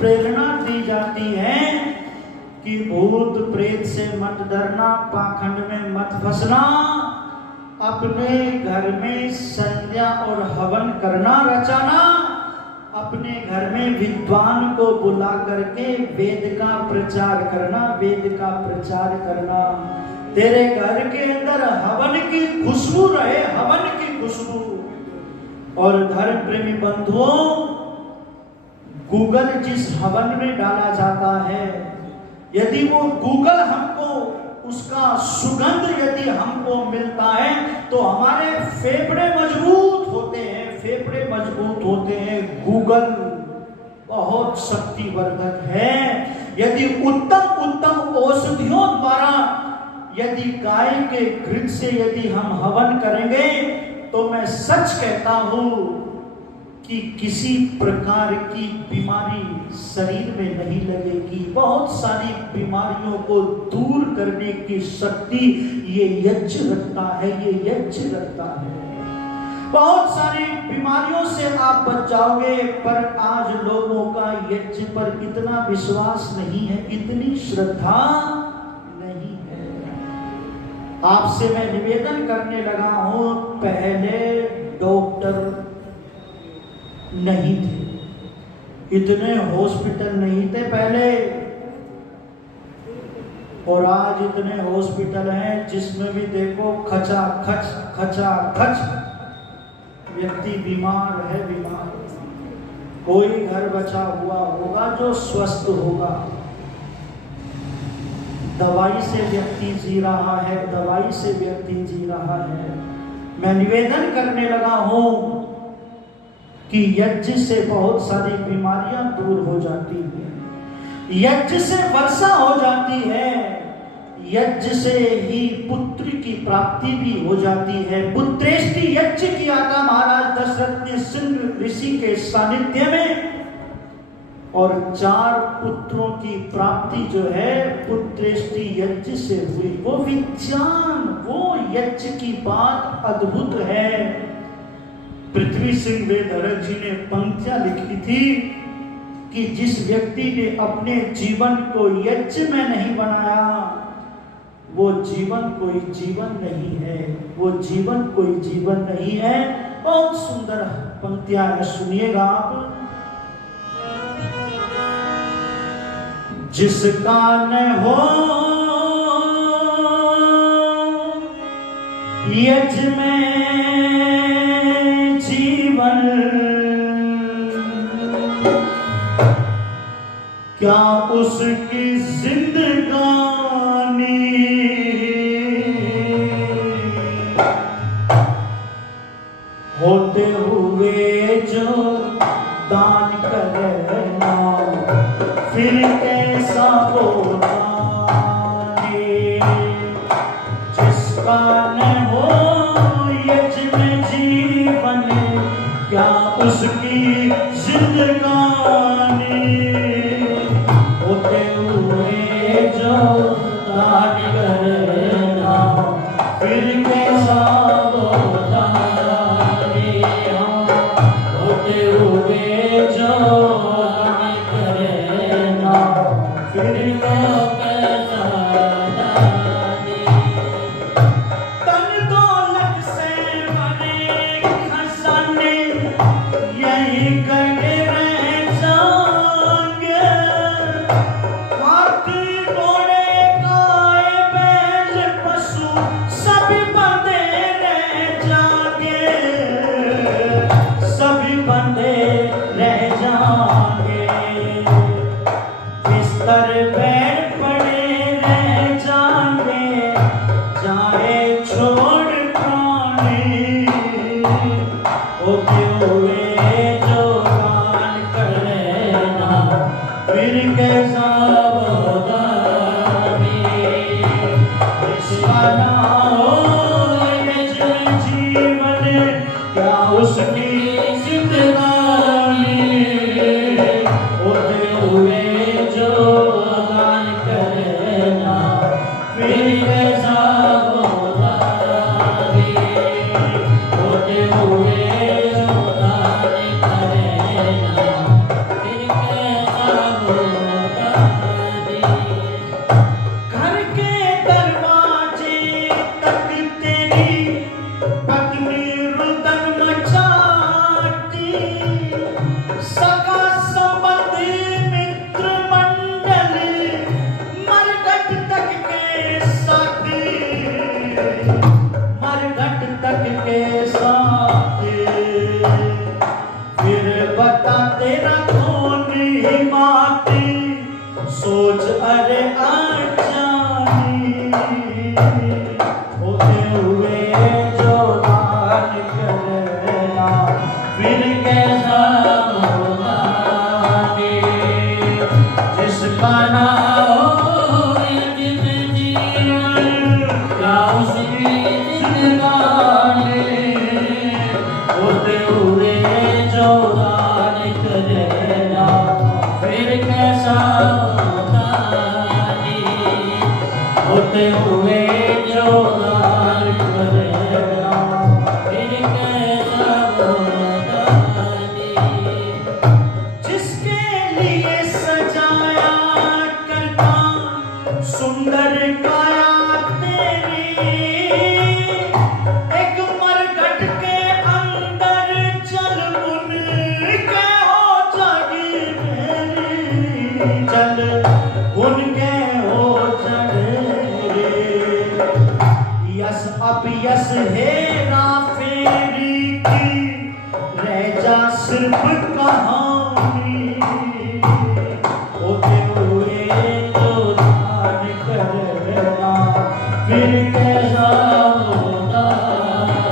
प्रेरणा दी जाती है कि भूत प्रेत से मत डरना, पाखंड में मत फंसना, अपने घर में संध्या और हवन करना, रचाना, अपने घर में विद्वान को बुला करके वेद का प्रचार करना, वेद का प्रचार करना। तेरे घर के अंदर हवन की खुशबू रहे, हवन की खुशबू। और धर्म प्रेमी बंधुओं, गूगल जिस हवन में डाला जाता है, यदि वो गूगल हमको उसका सुगंध यदि हमको मिलता है तो हमारे फेफड़े मजबूत होते हैं, फेफड़े मजबूत होते हैं। गूगल बहुत शक्तिवर्धक है। यदि उत्तम उत्तम औषधियों द्वारा यदि गाय के घृत से यदि हम हवन करेंगे तो मैं सच कहता हूं कि किसी प्रकार की बीमारी शरीर में नहीं लगेगी। बहुत सारी बीमारियों को दूर करने की शक्ति ये यज्ञ रखता है, ये यज्ञ रखता है। बहुत सारी बीमारियों से आप बच जाओगे। पर आज लोगों का यज्ञ पर इतना विश्वास नहीं है, इतनी श्रद्धा नहीं है। आपसे मैं निवेदन करने लगा हूं, पहले डॉक्टर नहीं थे, इतने हॉस्पिटल नहीं थे पहले, और आज इतने हॉस्पिटल हैं जिसमें भी देखो खचा खच व्यक्ति बीमार है, बीमार। कोई घर बचा हुआ होगा जो स्वस्थ होगा। दवाई से व्यक्ति जी रहा है, दवाई से व्यक्ति जी रहा है। मैं निवेदन करने लगा हूं कि यज्ञ से बहुत सारी बीमारियां दूर हो जाती हैं, यज्ञ से वर्षा हो जाती है, यज्ञ से ही पुत्र की प्राप्ति भी हो जाती है। पुत्रेष्टि यज्ञ किया था महाराज दशरथ ने सिंह ऋषि के सानिध्य में, और 4 पुत्रों की प्राप्ति जो है पुत्रेष्टि यज्ञ से हुई। वो विज्ञान, वो यज्ञ की बात अद्भुत है। पृथ्वी सिंह वेदरथ जी ने पंक्तियां लिखी थी कि जिस व्यक्ति ने अपने जीवन को यज्ञ में नहीं बनाया, वो जीवन कोई जीवन नहीं है, वो जीवन कोई जीवन नहीं है। बहुत सुंदर पंक्तियां है, सुनिएगा आप। जिसका न हो यज्ञ में जीवन, क्या उसकी जिंदगानी होते हुए जो दान करना, फिर कैसा होना जिसका न हो यज्ञ में जीवन, क्या उसकी जिंदगानी होते हुए जो दान करना, फिर कैसा होता होते हुए जो दान करना, फिर कैसा तन दौलत से बने खजाने यही गए रह जाएंगे, हाथी घोड़े गाय बैल पशु सभी बंधे रह जाएंगे, सभी बंधे रह जाएंगे। बिस्तर बेड पड़े रह जाएंगे, जाए छोड़ प्राणी होते हुए जो दान करना, फिर कैसा होगा जिसका ना हो यज्ञ जीवन, क्या उसकी जिंदगानी होते हुए जो दान करना, फिर कैसा होगा होते हुए जो दान करना, फिर कैसा बता तेरा कौन ही माटी, सोच अरे अजानी, होते हुए जो दान करना फिर कैसा होगा नी, जिसका ना हो जिन जीवन क्या उसकी जिंदगानी, होते हुए जो दान करना फिर कैसा होगा नी, होते हुए जो दान करना फिर कैसा होगा नी। जिसके लिए सजाया करता सुंदर काया तेरी, एक मरघट के अंदर चल उनके हो जागी मेरी, चल उनके हो जड़े, यस अब यस हेरा फेरी की रह जा सिर्फ कहानी, होते हुए जो दान करना फिर कैसा होगा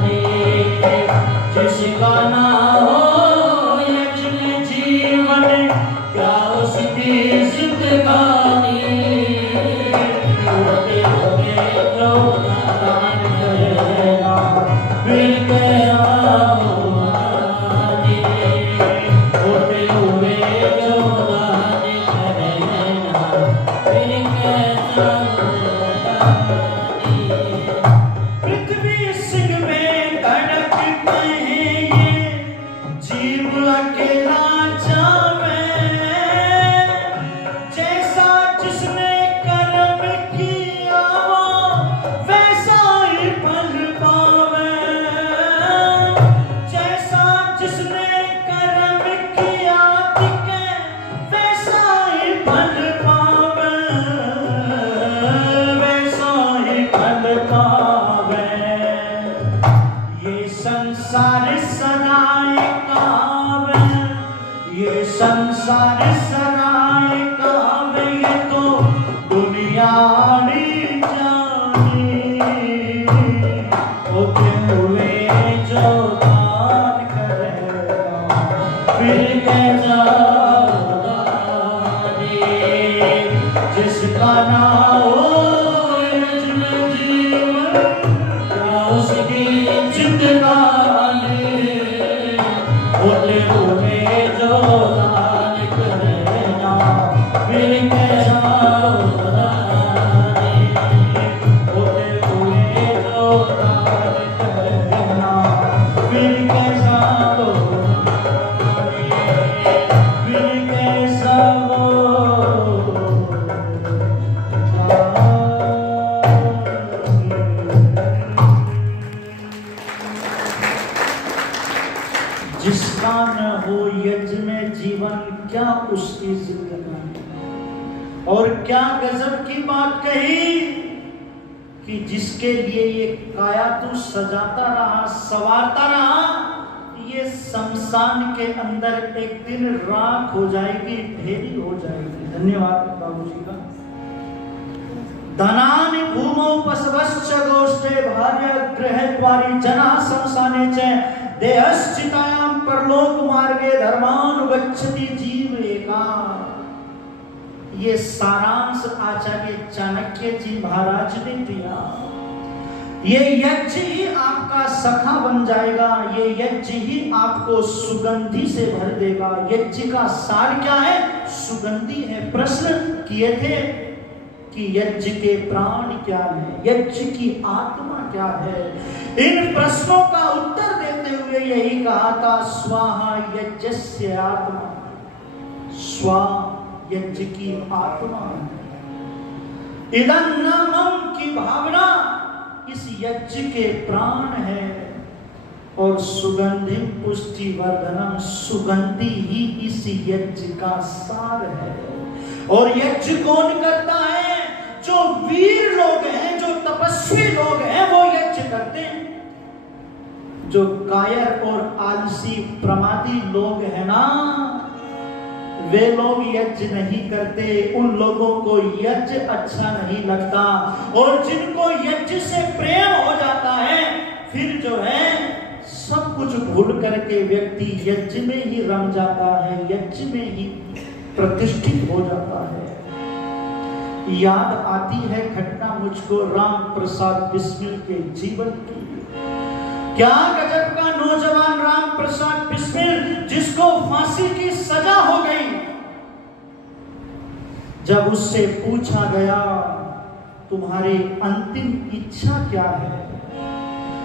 नी, जिसका ना हो यज्ञ जीवन क्या उसकी जिंदगानी, होते हुए जो दान करना फिर कैसा होगा नी, होते हुए जो दान करना फिर कैसा होगा नी। पृथ्वी सिंह में धड़क कहे ये जीव अकेला जावे, जैसा जिसने कर्म किया वो वैसा ही फल पावे, जैसा जिसने कर्म किया तिके वैसा ही फल पावे, वैसा ही फल पावे। ये संसार सराय कावे, ये संसार सराय कावे, ये तो दुनियाड़ी जानी, होते हुए जो दान करेगा फिर कैसा होगा नी, जिसका ना हो यज्ञ जीवन क्या उसकी जिंदगानी, होते हुए जो दान करना फिर कैसा होगा नी, होते हुए जो दान करना फिर कैसा होगा नी, फिर कैसा होगा। जिसका न हो यज्ञ में जीवन क्या उसकी जिंदगानी, और क्या गजब की बात कही कि जिसके लिए ये काया तू सजाता रहा संवारता रहा, ये शमशान के अंदर एक दिन राख हो जाएगी, ढेरी हो जाएगी। धन्यवाद बाबूजी का। धनानि भूमौ पशवश्च गोष्ठे भार्य गृहद्वारि जना शमशाने च देहश्चितायां परलोक मार्गे धर्मानुगच्छति जीव एका। ये सारांश आचार्य चाणक्य जी महाराज ने दिया। ये यज्ञ ही आपका सखा बन जाएगा, ये यज्ञ ही आपको सुगंधि से भर देगा। यज्ञ का सार क्या है? सुगंधि है। प्रश्न किए थे कि यज्ञ के प्राण क्या है, यज्ञ की आत्मा क्या है। इन प्रश्नों का उत्तर देते हुए यही कहा था, स्वाहा यज्ञस्य आत्मा। स्वा यज्ञ की आत्मा, इदन्नमं की भावना इस यज्ञ के प्राण है, और सुगंधि पुष्टि वर्धनम, सुगंधि ही इस यज्ञ का सार है। और यज्ञ कौन करता है? जो वीर लोग हैं, जो तपस्वी लोग हैं, वो यज्ञ करते हैं। जो कायर और आलसी प्रमादी लोग हैं ना, वे लोग यज्ञ नहीं करते, उन लोगों को यज्ञ अच्छा नहीं लगता। और जिनको यज्ञ से प्रेम हो जाता है, फिर जो है सब कुछ भूल करके व्यक्ति यज्ञ में ही रम जाता है, यज्ञ में ही प्रतिष्ठित हो जाता है। याद आती है घटना मुझको राम प्रसाद बिस्मिल के जीवन की। क्या गजब का नौजवान राम प्रसाद बिस्मिल, जिसको फांसी की सजा हो गई। जब उससे पूछा गया तुम्हारी अंतिम इच्छा क्या है,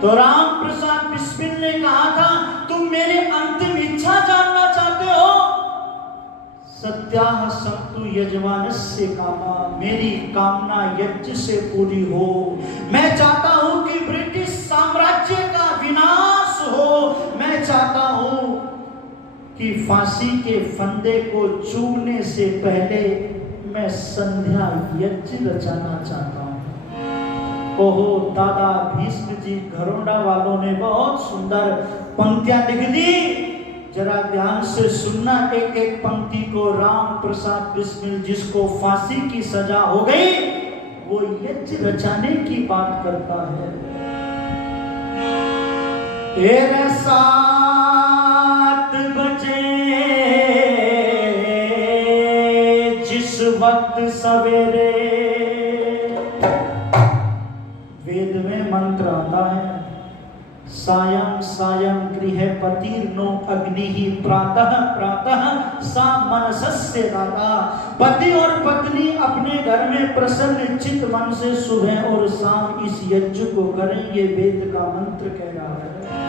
तो राम प्रसाद बिस्मिल ने कहा था तुम मेरी अंतिम इच्छा जानना चाहते हो? सत्याह संतु यजमानस्य कामा, मेरी कामना यज्ञ से पूरी हो। मैं चाहता हूं कि ब्रिटिश साम्राज्य का विनाश हो। मैं चाहता हूं कि फांसी के फंदे को चूमने से पहले मैं संध्या यज्ञ रचाना चाहता हूं। ओहो दादा भीष्म जी घरोंडा वालों ने बहुत सुंदर पंक्तियां लिख दी, जरा ध्यान से सुनना एक एक पंक्ति को। राम प्रसाद बिस्मिल, जिसको फांसी की सजा हो गई, वो यज्ञ रचाने की बात करता है। तेरे 7 बजे जिस वक्त सवेरे, वेद में मंत्र आता है, सायं सायं गृह पतिर्नो अग्निहि प्रातः प्रातः सा मनसस्य दाता। पति और पत्नी अपने घर में प्रसन्न चित्त मन से सुबह और शाम इस यज्ञ को करें, ये वेद का मंत्र कह रहा है।